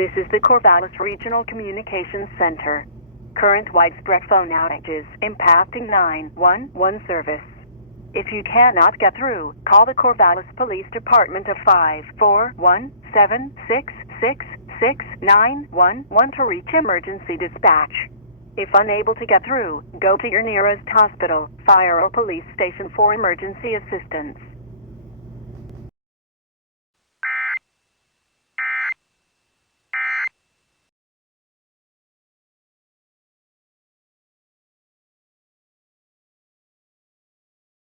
This is the Corvallis Regional Communications Center. Current widespread phone outages impacting 911 service. If you cannot get through, call the Corvallis Police Department at 541-766-6911 to reach emergency dispatch. If unable to get through, go to your nearest hospital, fire or police station for emergency assistance.